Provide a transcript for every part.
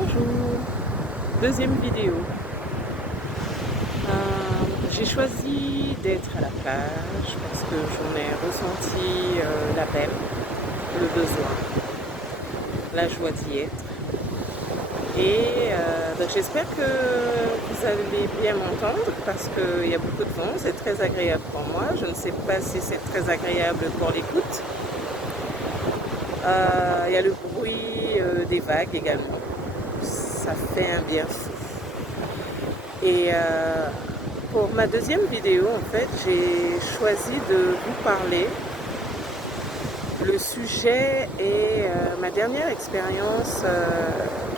Bonjour, deuxième vidéo. J'ai choisi d'être à la plage parce que j'en ai ressenti l'appel, le besoin, la joie d'y être. Et donc j'espère que vous allez bien m'entendre parce qu'il y a beaucoup de vent, c'est très agréable pour moi. Je ne sais pas si c'est très agréable pour l'écoute. Il y a le bruit des vagues également. Ça fait un bien fou. Et pour ma deuxième vidéo, en fait, j'ai choisi de vous parler. Le sujet est ma dernière expérience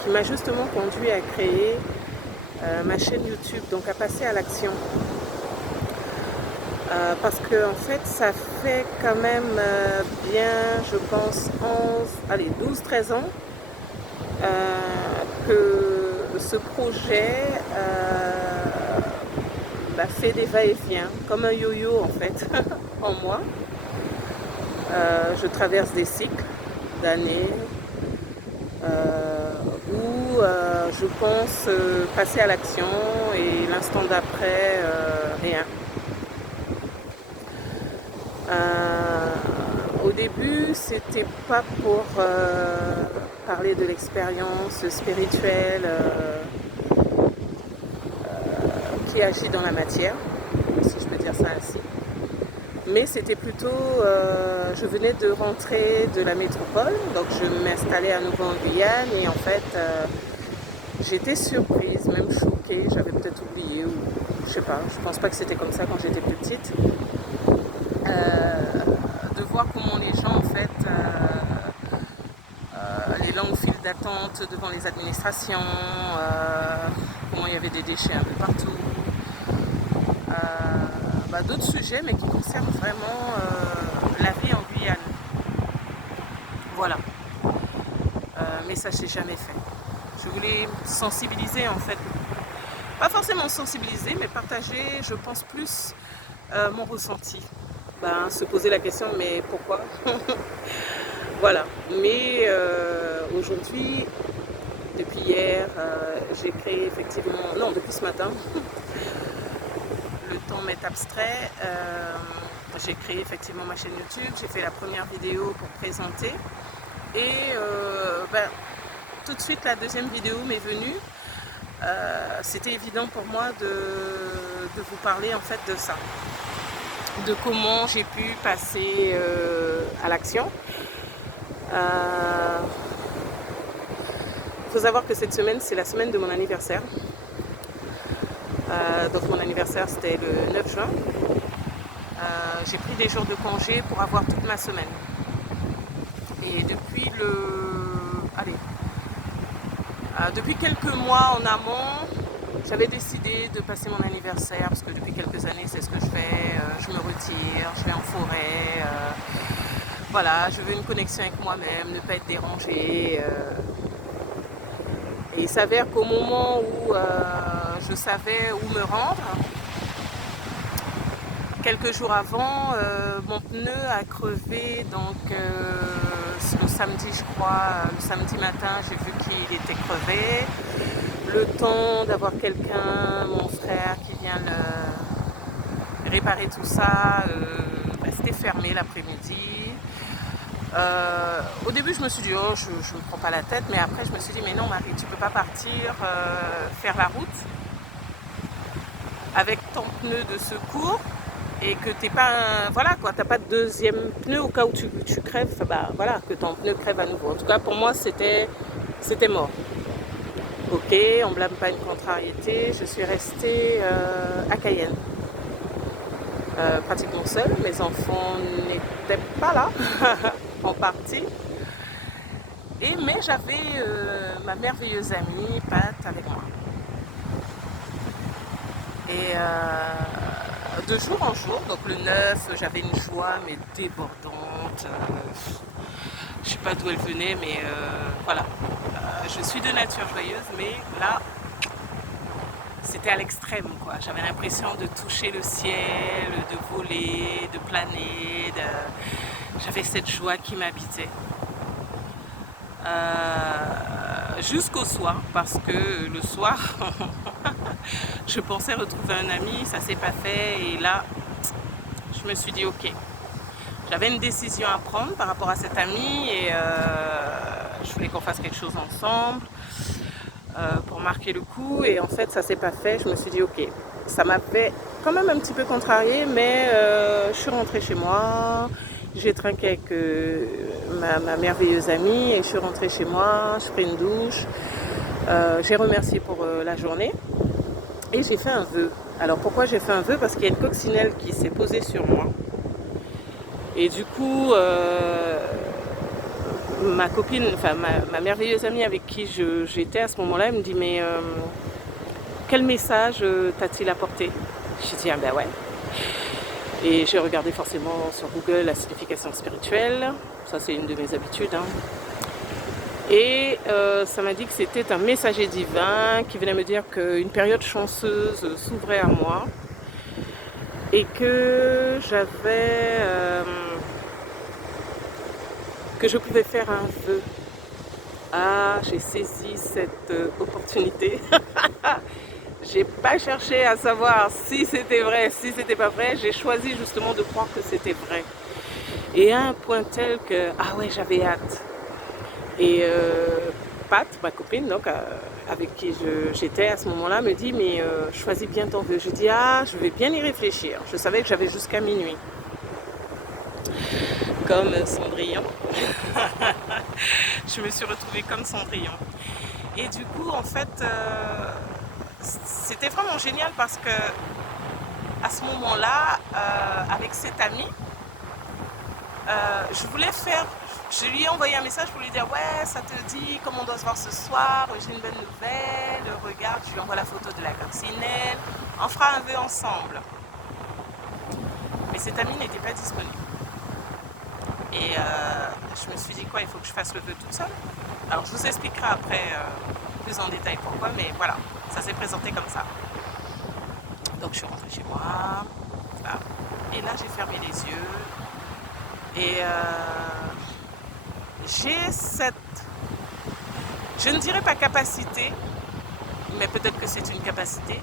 qui m'a justement conduit à créer ma chaîne YouTube, donc à passer à l'action. Parce que en fait, ça fait quand même bien, je pense, 12-13 ans que ce projet fait des va-et-vient, comme un yo-yo en fait, en moi. Je traverse des cycles d'années où je pense passer à l'action et l'instant d'après, rien. Au début, c'était pas pour parler de l'expérience spirituelle qui agit dans la matière, si je peux dire ça ainsi. Mais c'était plutôt, je venais de rentrer de la métropole, donc je m'installais à nouveau en Guyane et en fait, j'étais surprise, même choquée, j'avais peut-être oublié ou je sais pas, je pense pas que c'était comme ça quand j'étais plus petite, de voir comment les gens en fait, les longues files d'attente devant les administrations, comment il y avait des déchets un peu partout. D'autres sujets mais qui concernent vraiment la vie en Guyane. Voilà. Mais ça s'est jamais fait. Je voulais sensibiliser en fait. Pas forcément sensibiliser, mais partager, je pense, plus mon ressenti. Se poser la question, mais pourquoi? Voilà. Mais aujourd'hui, depuis hier, j'ai créé effectivement... Non, depuis ce matin. Le temps m'est abstrait. J'ai créé effectivement ma chaîne YouTube. J'ai fait la première vidéo pour présenter. Et tout de suite, la deuxième vidéo m'est venue. C'était évident pour moi de vous parler en fait de ça. De comment j'ai pu passer à l'action. Il faut savoir que cette semaine, c'est la semaine de mon anniversaire. Donc mon anniversaire, c'était le 9 juin. J'ai pris des jours de congé pour avoir toute ma semaine. Et depuis quelques mois en amont, j'avais décidé de passer mon anniversaire parce que depuis quelques années, c'est ce que je fais. Je me retire, je vais en forêt. Voilà, je veux une connexion avec moi-même, ne pas être dérangée. Et il s'avère qu'au moment où je savais où me rendre, quelques jours avant, mon pneu a crevé, donc le samedi, je crois, le samedi matin, j'ai vu qu'il était crevé. Le temps d'avoir quelqu'un, mon frère, qui vient réparer tout ça, c'était fermé l'après-midi. Au début, je me suis dit, oh, je ne me prends pas la tête, mais après, je me suis dit, mais non, Marie, tu ne peux pas partir faire la route avec ton pneu de secours et que t'es pas t'as pas de deuxième pneu au cas où tu crèves, que ton pneu crève à nouveau. En tout cas, pour moi, c'était mort. Ok, on blâme pas une contrariété. Je suis restée à Cayenne, pratiquement seule. Mes enfants n'étaient pas là, en partie. Mais j'avais ma merveilleuse amie Pat avec moi. Et de jour en jour, donc le 9, j'avais une joie mais débordante. Je ne sais pas d'où elle venait, mais voilà. Je suis de nature joyeuse, mais là, c'était à l'extrême, quoi. J'avais l'impression de toucher le ciel, de voler, de planer. J'avais cette joie qui m'habitait. jusqu'au soir, parce que le soir, je pensais retrouver un ami, ça s'est pas fait, et là, je me suis dit ok. J'avais une décision à prendre par rapport à cet ami, et je voulais qu'on fasse quelque chose ensemble pour marquer le coup, et en fait ça s'est pas fait. Je me suis dit ok, ça m'avait quand même un petit peu contrariée, mais je suis rentrée chez moi, j'ai trinqué avec ma merveilleuse amie, et je suis rentrée chez moi, je pris une douche, j'ai remercié pour la journée, et j'ai fait un vœu. Alors pourquoi j'ai fait un vœu? Parce qu'il y a une coccinelle qui s'est posée sur moi, et du coup ma copine, enfin ma merveilleuse amie avec qui j'étais à ce moment-là, elle me dit mais quel message t'a-t-il apporté? J'ai dit ah ben ouais. Et j'ai regardé forcément sur Google la signification spirituelle, ça c'est une de mes habitudes, hein. Et ça m'a dit que c'était un messager divin qui venait me dire qu'une période chanceuse s'ouvrait à moi, et que que je pouvais faire un vœu. Ah, j'ai saisi cette opportunité. J'ai pas cherché à savoir si c'était vrai, si c'était pas vrai. J'ai choisi justement de croire que c'était vrai. Et à un point tel que, ah ouais, j'avais hâte. Et Pat, ma copine, donc, avec qui j'étais à ce moment-là, me dit, mais choisis bien ton vœu. Je dis, ah, je vais bien y réfléchir. Je savais que j'avais jusqu'à minuit. Comme Cendrillon. Je me suis retrouvée comme Cendrillon. Et du coup, en fait, c'était vraiment génial parce que à ce moment-là, avec cet ami, je lui ai envoyé un message pour lui dire ouais, ça te dit comment on doit se voir ce soir, j'ai une bonne nouvelle, regarde, je lui envoie la photo de la coccinelle, on fera un vœu ensemble. Mais cet ami n'était pas disponible. Et je me suis dit quoi, il faut que je fasse le vœu toute seule. Alors je vous expliquerai après plus en détail pourquoi, mais voilà, ça s'est présenté comme ça. Donc je suis rentrée chez moi, voilà. Et là j'ai fermé les yeux, et j'ai cette, je ne dirais pas capacité, mais peut-être que c'est une capacité.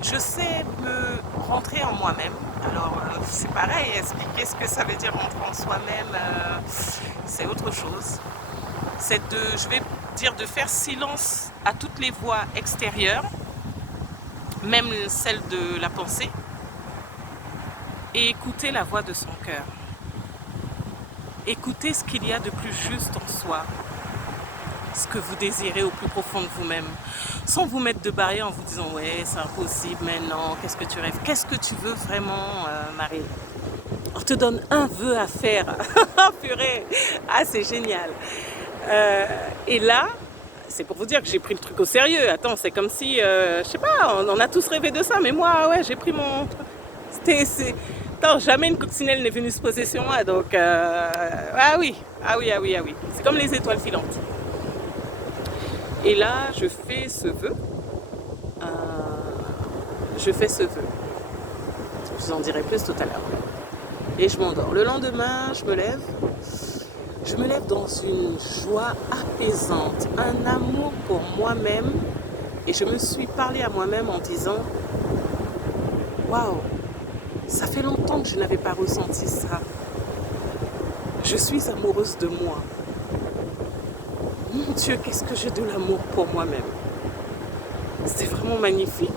Je sais me rentrer en moi-même. Alors c'est pareil, expliquer ce que ça veut dire rentrer en soi-même, c'est autre chose. C'est je vais dire, de faire silence à toutes les voix extérieures, même celle de la pensée, et écouter la voix de son cœur. Écoutez ce qu'il y a de plus juste en soi, ce que vous désirez au plus profond de vous-même, sans vous mettre de barrière en vous disant ouais c'est impossible, mais non, qu'est-ce que tu rêves, qu'est-ce que tu veux vraiment, Marie? On te donne un vœu à faire. Purée, ah c'est génial. Et là, c'est pour vous dire que j'ai pris le truc au sérieux. Attends, c'est comme si, je sais pas, on a tous rêvé de ça, mais moi, ouais, j'ai pris mon... Attends, jamais une coccinelle n'est venue se poser sur moi, donc... Ah oui, ah oui, ah oui, ah oui. C'est comme les étoiles filantes. Et là, je fais ce vœu. Je fais ce vœu. Je vous en dirai plus tout à l'heure. Et je m'endors. Le lendemain, je me lève. Je me lève dans une joie apaisante, un amour pour moi-même. Et je me suis parlé à moi-même en disant waouh, ça fait longtemps que je n'avais pas ressenti ça. Je suis amoureuse de moi. Mon Dieu, qu'est-ce que j'ai de l'amour pour moi-même. C'est vraiment magnifique.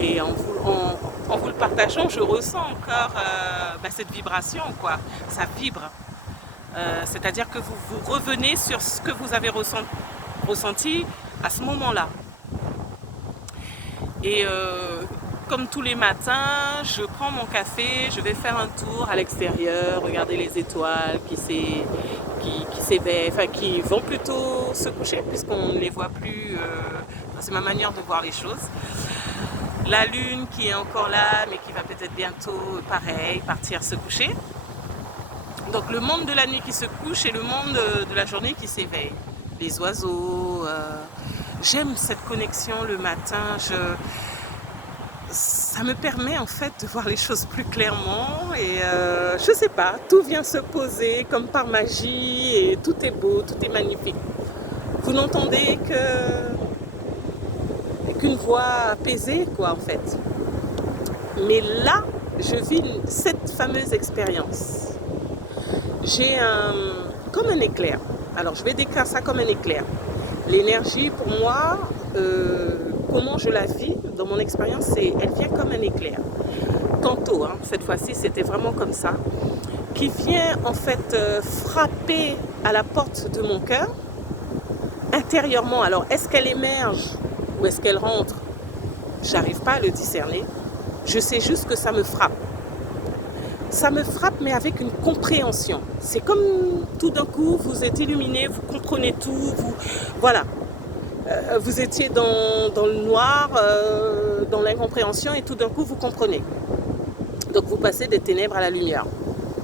Et en vous le partageant, je ressens encore cette vibration, quoi. Ça vibre. C'est-à-dire que vous revenez sur ce que vous avez ressenti à ce moment-là. Et comme tous les matins, je prends mon café, je vais faire un tour à l'extérieur, regarder les étoiles qui s'éveillent, enfin qui vont plutôt se coucher puisqu'on ne les voit plus. C'est ma manière de voir les choses. La lune qui est encore là, mais qui va peut-être bientôt, pareil, partir se coucher. Donc le monde de la nuit qui se couche et le monde de la journée qui s'éveille. Les oiseaux, j'aime cette connexion le matin. Ça me permet en fait de voir les choses plus clairement et je sais pas, tout vient se poser comme par magie et tout est beau, tout est magnifique. vous n'entendez qu'une voix apaisée, quoi, en fait. Mais là, je vis cette fameuse expérience. J'ai comme un éclair. Alors, je vais décrire ça comme un éclair. L'énergie, pour moi, comment je la vis dans mon expérience, elle vient comme un éclair. Tantôt, hein, cette fois-ci, c'était vraiment comme ça, qui vient en fait frapper à la porte de mon cœur, intérieurement. Alors, est-ce qu'elle émerge ou est-ce qu'elle rentre? J'arrive pas à le discerner. Je sais juste que ça me frappe. Ça me frappe, mais avec une compréhension. C'est comme tout d'un coup, vous êtes illuminé, vous comprenez tout, voilà. Vous étiez dans le noir, dans l'incompréhension, et tout d'un coup, vous comprenez. Donc, vous passez des ténèbres à la lumière.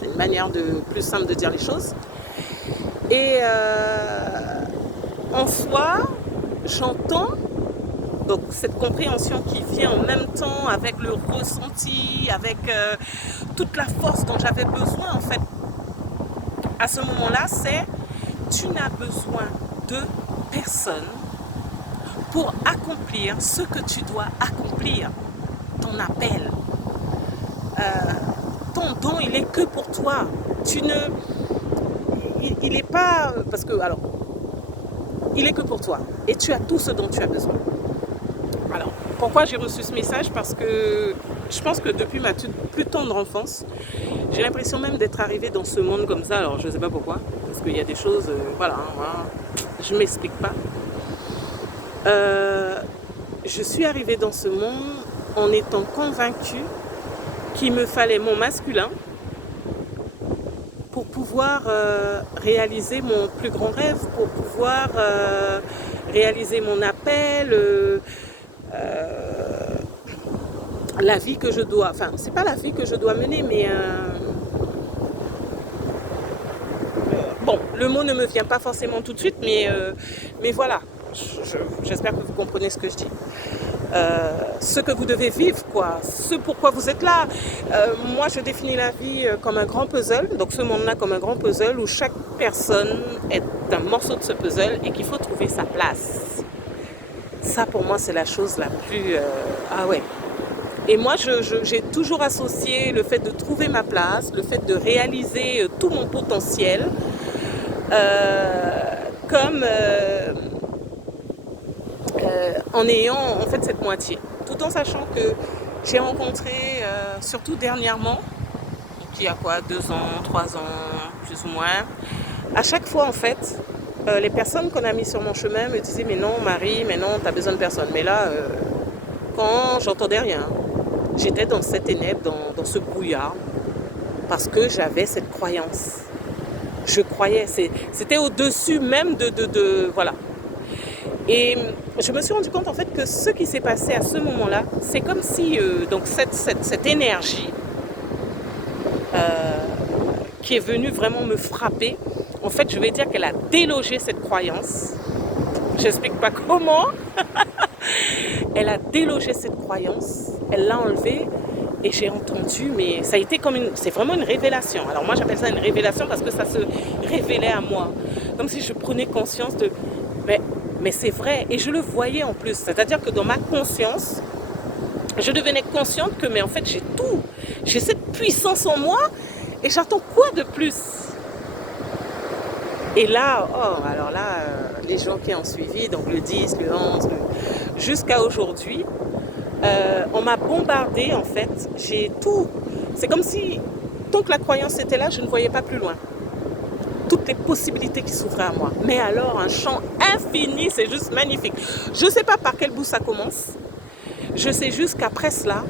C'est une manière plus simple de dire les choses. Et en soi, j'entends donc cette compréhension qui vient en même temps avec le ressenti, avec toute la force dont j'avais besoin en fait. À ce moment-là, c'est tu n'as besoin de personne pour accomplir ce que tu dois accomplir, ton appel. Ton don, il est que pour toi. Il n'est pas parce que alors, il est que pour toi et tu as tout ce dont tu as besoin. Alors, pourquoi j'ai reçu ce message? Parce que je pense que depuis ma plus tendre enfance, j'ai l'impression même d'être arrivée dans ce monde comme ça. Alors, je ne sais pas pourquoi, parce qu'il y a des choses, voilà, je ne m'explique pas. Je suis arrivée dans ce monde en étant convaincue qu'il me fallait mon masculin pour pouvoir réaliser mon plus grand rêve, pour pouvoir réaliser mon appel, la vie que je dois, enfin c'est pas la vie que je dois mener, mais bon, le mot ne me vient pas forcément tout de suite, mais voilà, j'espère que vous comprenez ce que je dis. Ce que vous devez vivre, quoi, ce pourquoi vous êtes là. Moi, je définis la vie comme un grand puzzle, donc ce monde-là comme un grand puzzle où chaque personne est un morceau de ce puzzle et qu'il faut trouver sa place. Ça, pour moi, c'est la chose la plus... ah ouais. Et moi, j'ai toujours associé le fait de trouver ma place, le fait de réaliser tout mon potentiel, comme... en ayant en fait cette moitié, tout en sachant que j'ai rencontré, surtout dernièrement, il y a quoi, 2 ans, 3 ans, plus ou moins, à chaque fois en fait, les personnes qu'on a mis sur mon chemin me disaient mais non Marie, mais non, t'as besoin de personne. Mais là, quand j'entendais rien, j'étais dans cette ténèbre, dans ce brouillard, parce que j'avais cette croyance. Je croyais, c'était au-dessus même de voilà. Et je me suis rendu compte en fait que ce qui s'est passé à ce moment-là, c'est comme si donc cette énergie qui est venue vraiment me frapper, en fait je vais dire qu'elle a délogé cette croyance. J'explique pas comment. Elle a délogé cette croyance, elle l'a enlevée et j'ai entendu, mais ça a été comme c'est vraiment une révélation. Alors moi j'appelle ça une révélation parce que ça se révélait à moi, comme si je prenais conscience de mais c'est vrai, et je le voyais en plus. C'est-à-dire que dans ma conscience, je devenais consciente que, mais en fait, j'ai tout. J'ai cette puissance en moi, et j'attends quoi de plus? Et là, alors là, les gens qui ont suivi, donc le 10, le 11, jusqu'à aujourd'hui, on m'a bombardé, en fait. J'ai tout. C'est comme si, tant que la croyance était là, je ne voyais pas plus loin. Toutes les possibilités qui s'ouvraient à moi. Mais alors, un champ infini, c'est juste magnifique. Je ne sais pas par quel bout ça commence. Je sais juste qu'après cela,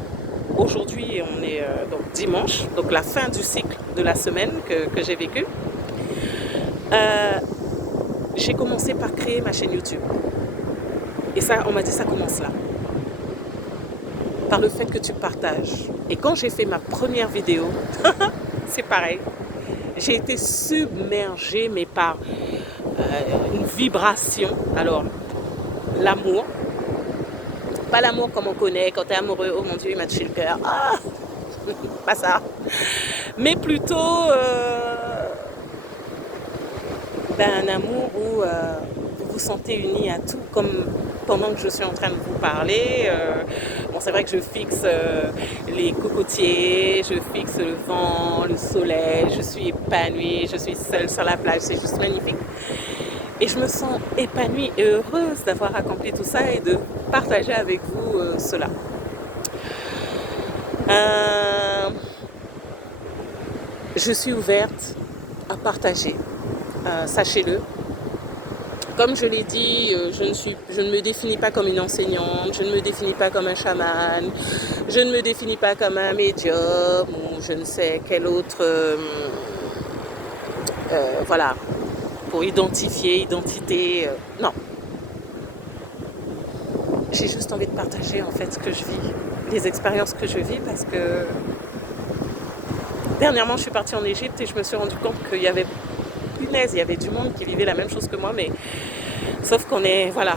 aujourd'hui, on est donc dimanche, donc la fin du cycle de la semaine que j'ai vécu. J'ai commencé par créer ma chaîne YouTube. Et ça, on m'a dit, ça commence là. Par le fait que tu partages. Et quand j'ai fait ma première vidéo, c'est pareil. J'ai été submergée, mais par une vibration. Alors, l'amour. Pas l'amour comme on connaît, quand t'es amoureux, oh mon Dieu, il m'a touché le cœur. Ah, pas ça. Mais plutôt un amour où vous vous sentez unis à tout, comme pendant que je suis en train de vous parler. Bon, c'est vrai que je fixe les cocotiers, je fixe le vent, le soleil, je suis épanouie, je suis seule sur la plage, c'est juste magnifique. Et je me sens épanouie et heureuse d'avoir accompli tout ça et de partager avec vous cela. Je suis ouverte à partager, sachez-le. Comme je l'ai dit, je ne me définis pas comme une enseignante, je ne me définis pas comme un chaman, je ne me définis pas comme un médium ou je ne sais quel autre, voilà, pour identité, non. J'ai juste envie de partager en fait ce que je vis, les expériences que je vis parce que dernièrement je suis partie en Égypte et je me suis rendu compte qu'il y avait il y avait du monde qui vivait la même chose que moi, mais sauf qu'on est, voilà,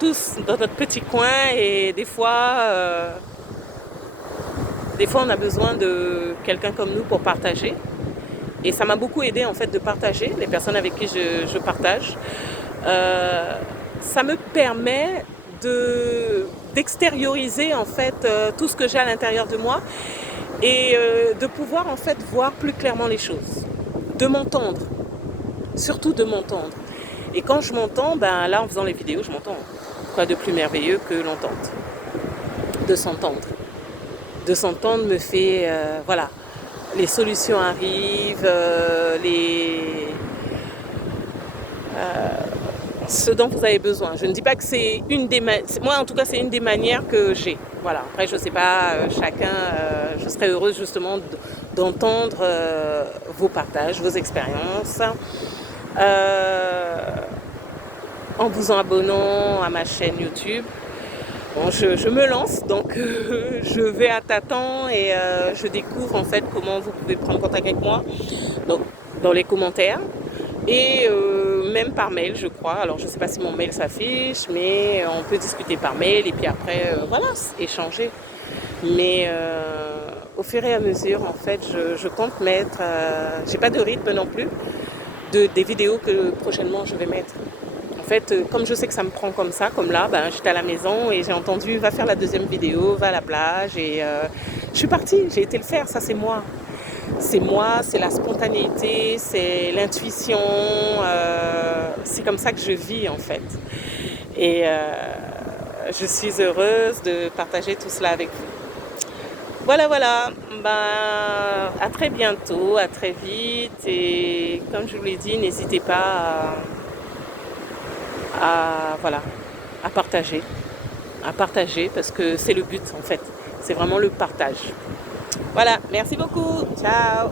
tous dans notre petit coin et des fois on a besoin de quelqu'un comme nous pour partager. Et ça m'a beaucoup aidé en fait de partager, les personnes avec qui je partage. Ça me permet d'extérioriser en fait tout ce que j'ai à l'intérieur de moi et de pouvoir en fait voir plus clairement les choses, de m'entendre, surtout de m'entendre. Et quand je m'entends, ben là en faisant les vidéos, je m'entends. Quoi de plus merveilleux que l'entente, de s'entendre. De s'entendre me fait, voilà, les solutions arrivent, ce dont vous avez besoin. Je ne dis pas que c'est une des moi en tout cas c'est une des manières que j'ai. Voilà. Après je sais pas, chacun, je serais heureuse justement d'entendre vos partages, vos expériences. En vous abonnant à ma chaîne YouTube. Bon, je me lance, donc je vais à tâtons et je découvre en fait comment vous pouvez prendre contact avec moi. Donc dans les commentaires et même par mail, je crois. Alors je ne sais pas si mon mail s'affiche, mais on peut discuter par mail et puis après voilà, échanger. Mais au fur et à mesure, en fait, je compte mettre. J'ai pas de rythme non plus des vidéos que prochainement je vais mettre. En fait, comme je sais que ça me prend comme ça, comme là, ben, j'étais à la maison et j'ai entendu va faire la deuxième vidéo, va à la plage et je suis partie, j'ai été le faire, ça c'est moi. C'est moi, c'est la spontanéité, c'est l'intuition, c'est comme ça que je vis en fait. Et je suis heureuse de partager tout cela avec vous. Voilà, voilà, ben, à très bientôt, à très vite et comme je vous l'ai dit, n'hésitez pas voilà, à partager parce que c'est le but en fait, c'est vraiment le partage. Voilà, merci beaucoup, ciao.